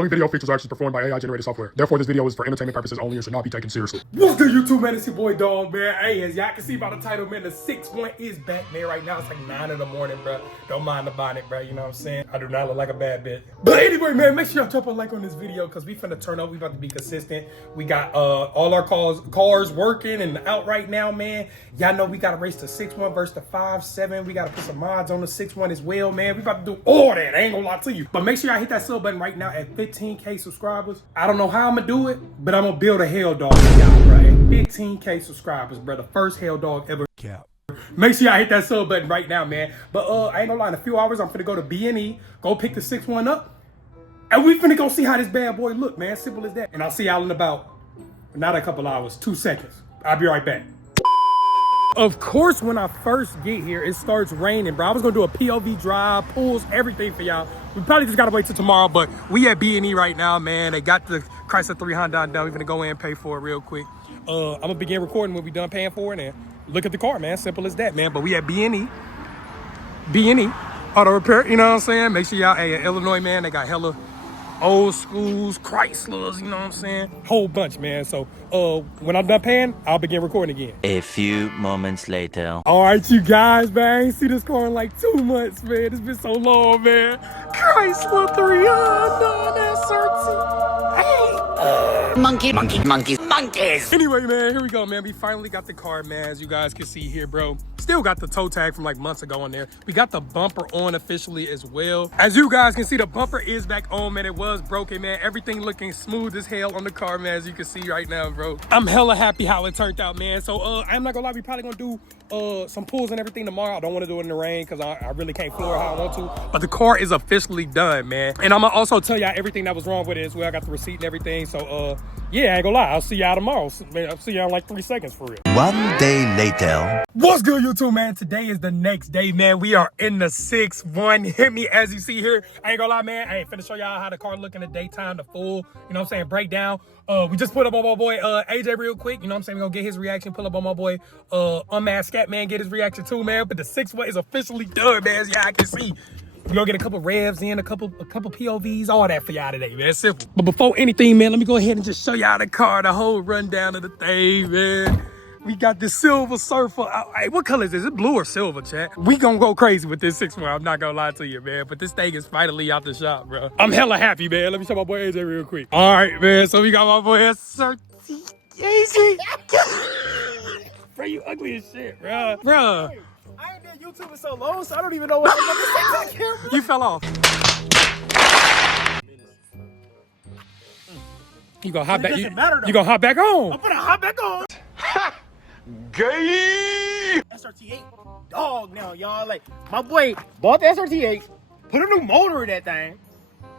The following video features are actually performed by AI-generated software. Therefore, this video is for entertainment purposes only and should not be taken seriously. What's good, YouTube, man? It's your boy, Dog, man. Hey, as y'all can see by the title, man, the 6-1 is back, man. Right now, it's like 9 in the morning, bro. Don't mind the bonnet, bro. You know what I'm saying? I do not look like a bad bitch. But anyway, man, make sure y'all drop a like on this video because we finna turn up. We about to be consistent. We got all our cars working and out right now, man. Y'all know we got to race the 6-1 versus the 5-7. We got to put some mods on the 6-1 as well, man. We about to do all that. I ain't gonna lie to you. But make sure y'all hit that sub button right now at 15K subscribers. I don't know how I'm gonna do it, but I'm gonna build a hell dog for y'all, bro. At 15K subscribers, bro. The first hell dog ever. Cap. Make sure y'all hit that sub button right now, man. But I ain't gonna lie, in a few hours, I'm finna go to B&E, go pick the 6-1 up, and we finna go see how this bad boy look, man. Simple as that. And I'll see y'all in about, not a couple hours, 2 seconds. I'll be right back. Of course, when I first get here, it starts raining, bro. I was gonna do a POV drive, pools, everything for y'all. We probably just gotta wait till tomorrow, but we at B&E right now, man. They got the Chrysler 3 Honda done. We're gonna go in and pay for it real quick. I'm gonna begin recording when we done paying for it and look at the car, man. Simple as that, man. But we at B&E auto repair, you know what I'm saying? Make sure y'all, hey, in Illinois, man, they got hella old schools, Chryslers, you know what I'm saying? Whole bunch, man. So when I'm done paying, I'll begin recording again. A few moments later. All right, you guys, man. I ain't see this car in like 2 months, man. It's been so long, man. Chrysler 309 SRT8. Monkeys. Anyway, man, here we go, man. We finally got the car, man. As you guys can see here, bro. Still got the toe tag from like months ago on there. We got the bumper on officially as well. As you guys can see, the bumper is back on, man. It was broken, man. Everything looking smooth as hell on the car, man, as you can see right now, bro. I'm hella happy how it turned out, man. So I'm not gonna lie, we probably gonna do some pulls and everything tomorrow. I don't want to do it in the rain because I really can't floor how I want to. But the car is officially done, man. And I'm gonna also tell y'all everything that was wrong with it as well. I got the receipt and everything. So yeah, I ain't gonna lie. I'll see y'all tomorrow. I'll see y'all in like 3 seconds for real. 1 day later. What's good, YouTube, man? Today is the next day, man. We are in the 6-1 Hemi, as you see here. I ain't gonna lie, man. I ain't finna show y'all how the car look in the daytime, the full, you know what I'm saying, breakdown. We just put up on my boy AJ real quick, you know what I'm saying? We're gonna get his reaction, pull up on my boy Unmasked SCAT, man, get his reaction too, man. But the 6-1 is officially done, man, as y'all can see. We're gonna get a couple revs in, a couple POVs, all that for y'all today, man. Simple. But before anything, man, let me go ahead and just show y'all the car, the whole rundown of the thing, man. We got this silver surfer. Hey, what color is this? Is it blue or silver, chat? We gonna go crazy with this 6-1. I'm not gonna lie to you, man. But this thing is finally out the shop, bro. I'm hella happy, man. Let me show my boy AJ real quick. All right, man. So we got my boy SRT8. Bro, you ugly as shit, bro. Bro. I ain't done YouTube in so long, so I don't even know what I'm going to say to the camera. You fell off. You gonna hop back? You gonna hop back on? I'm gonna hop back on. Gay! SRT8 dog now, y'all. Like, my boy bought the SRT8, put a new motor in that thing,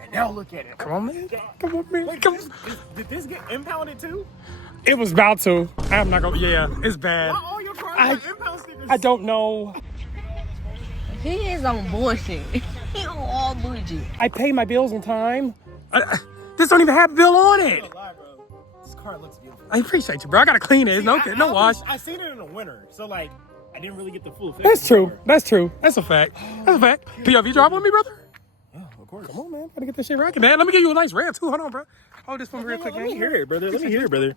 and now look at it. Come on, man. Come on, man. Wait, Come. did this get impounded too? It was about to. I'm not gonna. Yeah, it's bad. Why all your cars got impound stickers? I don't know. He is on bullshit. He on all bullshit. I pay my bills on time. This don't even have a bill on it. Don't lie, bro. This car looks beautiful. I appreciate you, bro. I gotta clean it. No wash. I seen it in the winter, so like, I didn't really get the full effect. That's true. That's true. That's a fact. That's a fact. POV drive with me, brother? Yeah, of course. Come on, man. Gotta get this shit rocking, man. Let me give you a nice rev, too. Hold on, bro. Hold this one real quick. Let me hear it, brother. Let me hear it, brother.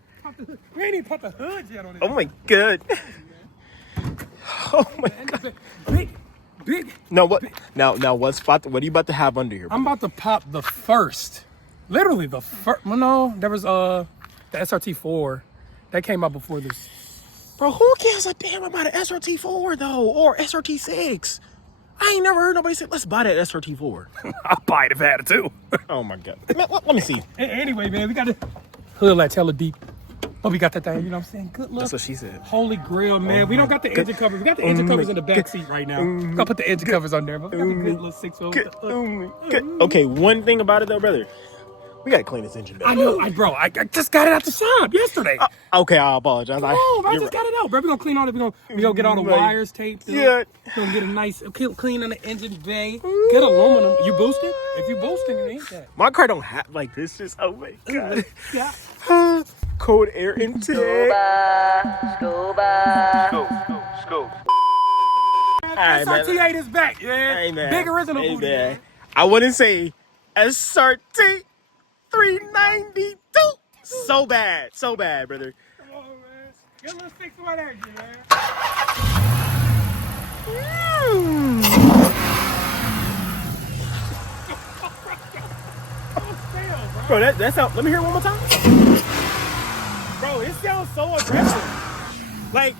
We ain't even put the hood yet on it. Oh my god. Oh my god. Big. Now what? Now what spot? What are you about to have under here? Bro? I'm about to pop the first. Literally the first. Well, no, there was the SRT4 that came out before this. Bro, who gives a damn about an SRT4 though, or SRT6? I ain't never heard nobody say, "Let's buy that SRT4." I'll buy it if I had it too. Oh my god. Man, let me see. Anyway, man, we got the hood lights hella deep. But we got that thing, you know what I'm saying? Good luck. That's what she said. Holy grail, man. We don't got the engine covers. We got the engine covers in the back seat right now. Gotta put the engine covers on there, but we got the good little 6-0. Okay, one thing about it though, brother. We gotta clean this engine back. I know, bro. I just got it out the shop yesterday. Okay, I apologize. Oh, I just got it out, bro. We're gonna clean all it. We're gonna get all the wires taped. Yeah. We're gonna get a nice clean on the engine bay. Get aluminum. You boosted? If you boosting, you ain't that. My car don't have like this. Just oh my god. Yeah. Cold air intake. Scuba. Right, SRT8 is back, yeah. Hey, man. Big original Hey, booty, man. man. I wouldn't say SRT. so bad, brother. Come on, man. Get a little 6-1 action, man. Bro, that sound. Let me hear it one more time. Bro, it sounds so aggressive. Like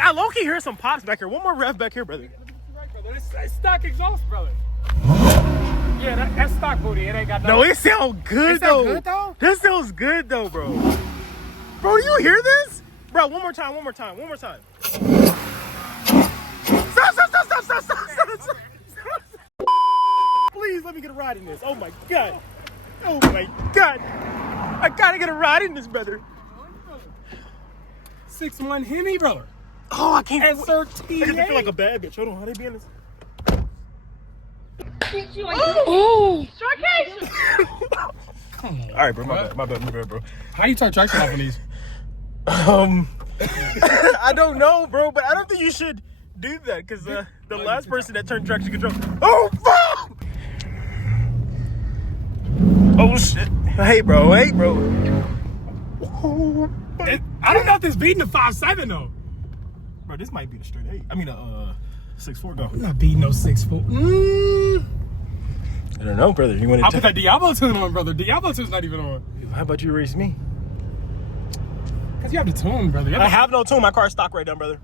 I low-key hear some pops back here. One more rev back here, brother. Right, brother. It's stock exhaust, brother. Yeah, that's stock booty. It ain't got No, it sounds good, though. Good, though? This sounds good, though, bro. Bro, do you hear this? Bro, one more time. Stop. Please let me get a ride in this. Oh my god. I gotta get a ride in this, brother. 6-1 Hemi, brother. Oh, I can't. SRT8. I feel like a bad bitch. Hold on, how they be in this? Oh! Come on. All right, bro. My bad, bro. How do you turn traction off on these? I don't know, bro, but I don't think you should do that because the last person that turned traction control. Oh, fuck! Oh shit! Hey, bro. I don't know if this beating the 5.7 though. Bro, this might be the straight 8. I mean, 6.4 go. I'm not beating no 6.4. I don't know, brother. You want I'll put that Diablo tune on, brother. Diablo tune's not even on. How about you race me? Cause you have the tune, brother. I have no tune. My car's stock right down, brother.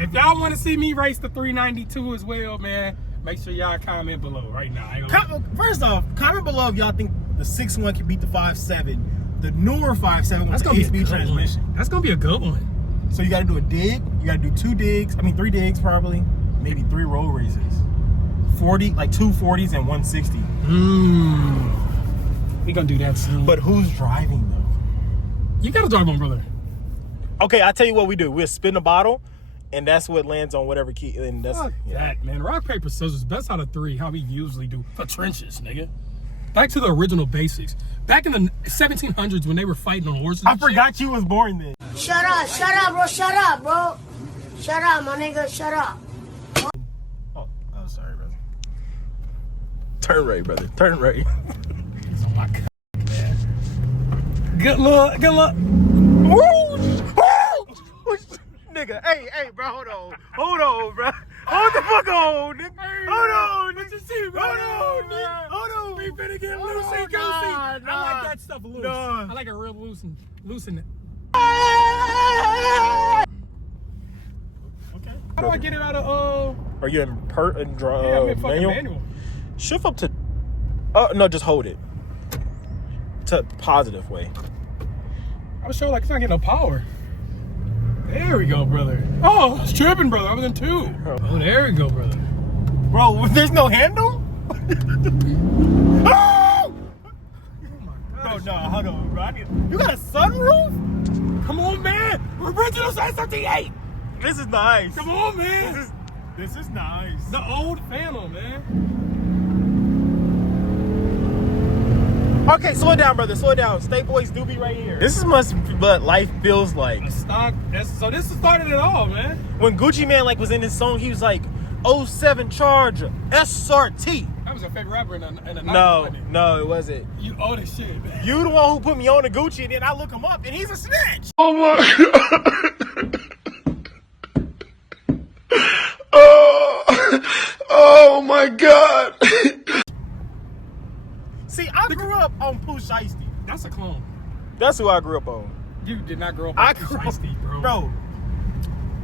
If y'all want to see me race the 392 as well, man, make sure y'all comment below right now. First off, comment below if y'all think the 6.1 can beat the 5.7. The newer 5.7 That's with gonna the be a 8-speed good transmission. one. That's gonna be a good one. So you got to do a dig. You got to do 2 digs. I mean, 3 digs probably. Maybe 3 road races. 40, like 2 40s and 160. We gonna do that soon. But who's driving though? You gotta drive on, brother. Okay, I'll tell you what we do. We'll spin the bottle, and that's what lands on whatever key. And that's Fuck that, man. Rock, paper, scissors. Best out of 3. How we usually do for trenches, nigga. Back to the original basics. Back in the 1700s when they were fighting on horses. I forgot you was born then. Shut up, bro. Shut up, bro. Shut up, my nigga. Shut up. Oh, sorry, brother. Turn right, brother. Turn right. Oh my God, man. Good luck. Nigga, hey, bro, hold on, bro. Hold the fuck on, nigga. Hold on, What you see, bro? Hold on. We finna get loosey goosey. I like that stuff loose. Nah. I like it real loosen it. Okay. How do I get it out of Are you in I'm in fucking manual. Shift up to. No, just hold it. To positive way. I was sure like it's not getting no power. There we go, brother. Oh, I was tripping, brother. I was in 2. Oh, there we go, brother. Bro, there's no handle? Oh! Bro, no, hold on, bro. You got a sunroof? Come on, man. Original SRT8. This is nice. Come on, man. This is nice. The old Phantom, man. Okay, slow down, brother. Slow down. State Boys do be right here. This is what life feels like. A stock. So this started it all, man. When Gucci Man was in his song, he was like, 07 Charger, SRT. That was your favorite rapper in the 90s, wasn't it? No, it wasn't. You owe this shit, man. You the one who put me on the Gucci, and then I look him up, and he's a snitch. Oh my god. Oh my god. See, I grew up on Pooh Shiesty. That's a clone. That's who I grew up on. You did not grow up I on grew up, Shiesty, bro. Bro.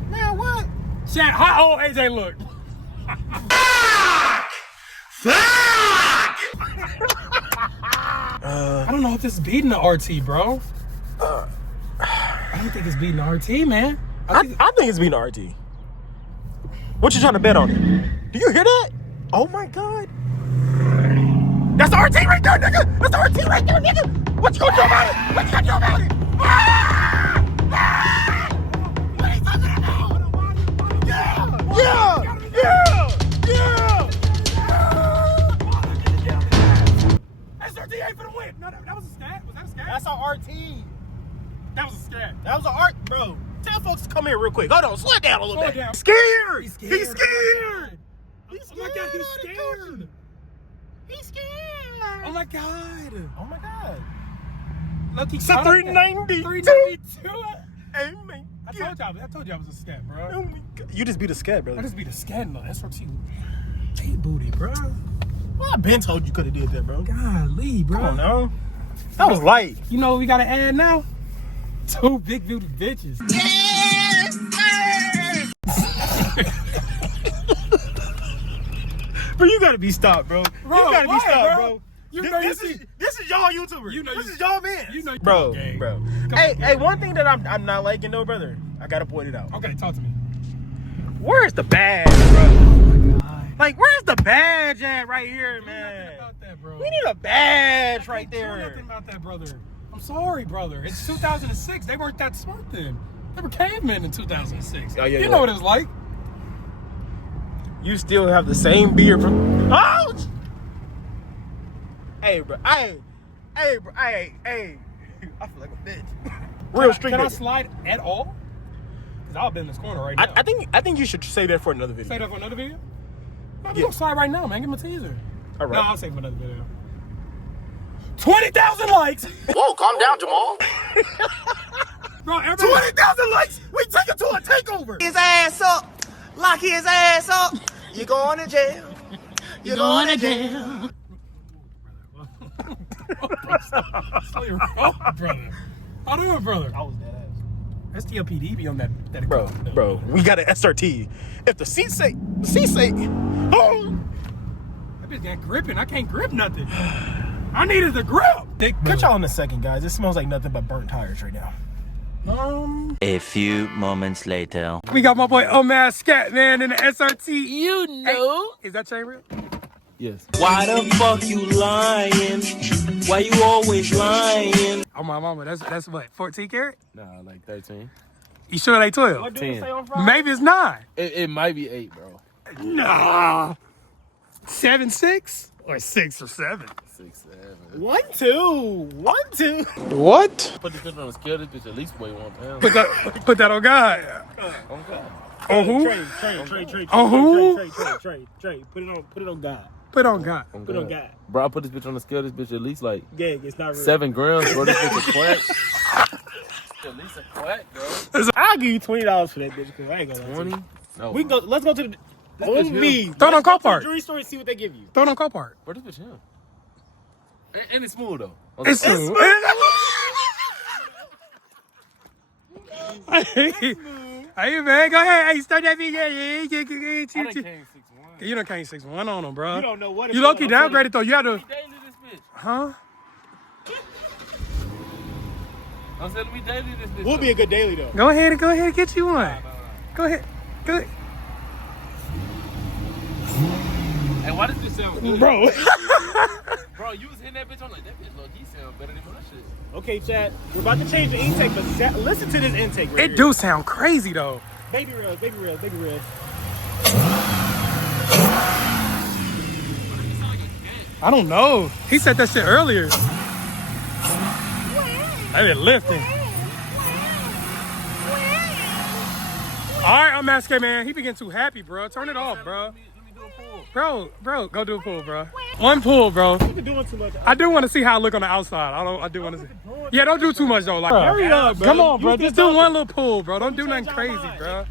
Man, what? Shaq, how old AJ look? I don't know if this is beating the RT, bro. I don't think it's beating the RT, man. I think it's being RT. What you trying to bet on it? Do you hear that? Oh my god. That's the RT right there, nigga! That's the RT right there, nigga! What you gonna do about it? What you gonna do about it? Ah! Ah! What are you talking about? Yeah! SRT8 for the win. No, that was a SCAT. Was that a SCAT? That's our RT. That was a SCAT. That was an art, bro. Tell folks to come here real quick. Hold on, slow it down a little Slow bit. it down. Scared. He's scared. He's scared. Oh my God, he's scared. He's scared. Oh my God. Oh my god. lucky. It's a 392. 392. Hey, man. I told you I was a SCAT, bro. Oh my God. You just beat a SCAT, brother. I just be the SCAT in the SRT8 booty, bro. Well, I been told you could have did that, bro. Golly, bro. Come on now. That was light. You know what we gotta add now? 2 big booty bitches. Yes, sir. Bro, you gotta be stopped, bro. Bro, you gotta why, be stopped, bro? bro. You This, know you this see- is this is y'all YouTuber. You know this you- is y'all man. You know you bro, gang. bro. Come Hey, on, hey, gang. one thing that I'm not liking though, brother. I gotta point it out. Okay, talk to me. Where's the badge, bro? Like, where's the badge at right here, man? Nothing about that, bro. We need a badge right Can't do there. Nothing about that, brother. I'm sorry, brother. It's 2006. They weren't that smart then. They were cavemen in 2006. Oh, yeah, you yeah. know what it was like. You still have the same beard from. Ouch! Hey, bro. Hey, bro. Hey. I feel like a bitch. Real street Can I nigga. slide at all? Because I'll be in this corner right now. I think you should say that for another video. Say that for another video? No, Yeah. don't slide right now, man. Give me a teaser. All right. No, I'll say for another video. 20,000 likes! Whoa, calm down, Jamal. Bro, everybody... 20,000 likes. We take it to a takeover. His ass up, lock his ass up. You going to jail. You going to jail. So you're wrong, brother. How do it, brother? I was dead ass. STLPD be on that Bro, we got an SRT. If the seat say, oh, That bitch got gripping. I can't grip nothing. I needed the grip. catch y'all in a second, guys. It smells like nothing but burnt tires right now. A few moments later. We got my boy Unmasked Scat, man, in the SRT. You know. Is that chain real? Yes. Why the fuck you lying? Why you always lying? Oh my mama, that's what, 14 karat? Nah, like 13. You sure they 12? 10. Maybe it's 9. It might be 8, bro. Nah. 7, 6? Or 6 or 7? 6, 7. 1, 2, 1, 2. What? Put this bitch on the scale. This bitch at least weigh 1 pound. Put that on God. Okay. On who? Trey. On who? Trey. Put it on God. Put on God. Put it on God. Bro, I put this bitch on the scale. This bitch at least like Yeah, it's not real. 7 grams, bro. This bitch a quack. At least a quack, bro. I'll give you $20 for that bitch, because I ain't gonna lie to you. 20? No. We can go. Let's go to the. On me. Throw it on Let's go to Copart. the jewelry store and see what they give you. Throw it on Copart. Bro, this bitch him. And it's smooth though. It's smooth. Hey, man, go ahead. Hey, start that video. I done came 6'1". You done came 6'1" on him, bro. You don't know what. You low-key downgraded, though. You had to... Daily this bitch. Huh? I'm saying we daily this bitch. We'll be a good daily though. Go ahead and get you one. Go ahead. Hey, why does this sound good? Bro. Bro, you was hitting that bitch. I'm like, that bitch low-key sound better than my shit. Okay, chat. We're about to change the intake, but listen to this intake right It here. do sound crazy, though. Baby rails. I don't know. He said that shit earlier. They been lifting. All right, I'm asking, man. He be getting too happy, bro. Turn it off, bro. Let me do a pull. Bro, go do a pull, bro. One pull, bro. You're doing too much. I do want to see how I look on the outside. I do want to see. Yeah, don't do too much though. Like, Hurry up, bro. Come on, bro. You Just still do one talking. little pull, bro. Don't do nothing change crazy, our mind. bro.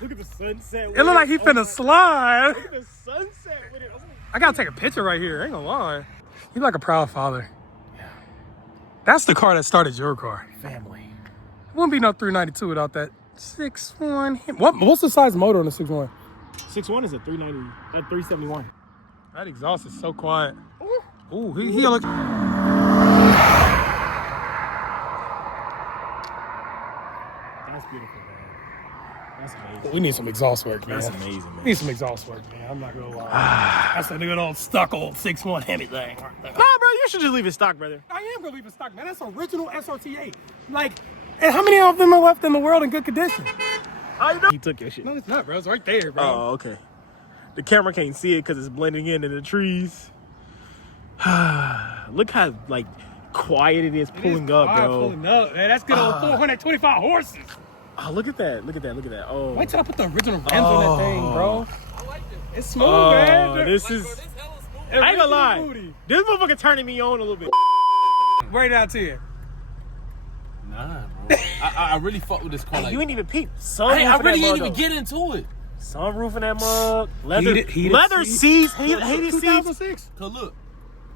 Look at the sunset. It look like he finna slide. Look at the sunset with it. I gotta take a picture right here. I ain't gonna lie. You like a proud father. That's the car that started your car. Family. Wouldn't be no 392 without that 6'1". What's the size motor on the 6'1"? 6'1" is a 390, 371. That exhaust is so quiet. Ooh, he look. That's beautiful, man. That's amazing. We need some exhaust work, man. That's amazing, man. We need some exhaust work, man. I'm not gonna lie. That's a good old stuck old 6'1" Hemi thing right there. Nah, bro, you should just leave it stock, brother. I am gonna leave it stock, man. That's original SRT8. Like, and how many of them are left in the world in good condition? He took your shit. No, it's not, bro. It's right there, bro. Oh, okay. The camera can't see it because it's blending in the trees. Look how, like, quiet it is pulling up, bro. Pulling up, man. That's good old 425 horses. Oh, look at that. Oh. Wait till I put the original rims on that thing, bro. I like this. It's smooth, Oh, man. this Like, is... bro, this hella smooth. I ain't gonna lie. This motherfucker turning me on a little bit. Right out to you. Nah, bro. I really fuck with this car. Like, You ain't even peep. Sunroof I in really that ain't mug, even though. get into it. Sunroof in that mug. Leather, Heated leather seats. Heated seats. 2006. Cause look,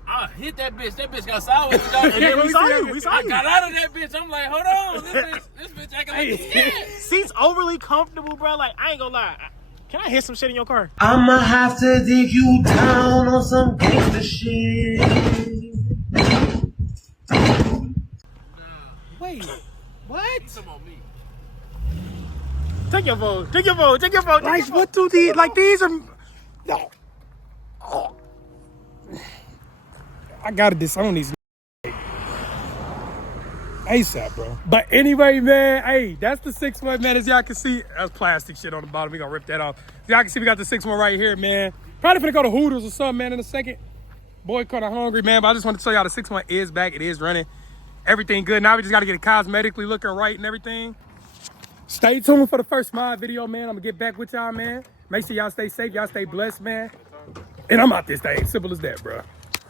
I hit that bitch. That bitch got sideways. And then we saw you. We saw I you. got out of that bitch. I'm like, hold on. This bitch acting like a scat. Seats overly comfortable, bro. Like, I ain't gonna lie. Can I hit some shit in your car? I'ma have to dig you down on some gangster shit. Wait, what? Come on, me. Take your vote. Take your vote. Take your vote. Like, what do these, like, these are, no. I gotta disown these ASAP, bro. But anyway, man, hey, that's the 6-1, man. As y'all can see, that's plastic shit on the bottom. We gonna rip that off. As y'all can see, we got the 6-1 right here, man. Probably finna go to Hooters or something, man, in a second. Boy, kinda hungry, man, but I just wanted to show y'all the 6-1 is back. It is running. Everything good. Now we just gotta get it cosmetically looking right and everything. Stay tuned for the first mod video, man. I'm gonna get back with y'all, man. Make sure y'all stay safe, y'all stay blessed, man. And I'm out this thing. Simple as that, bro.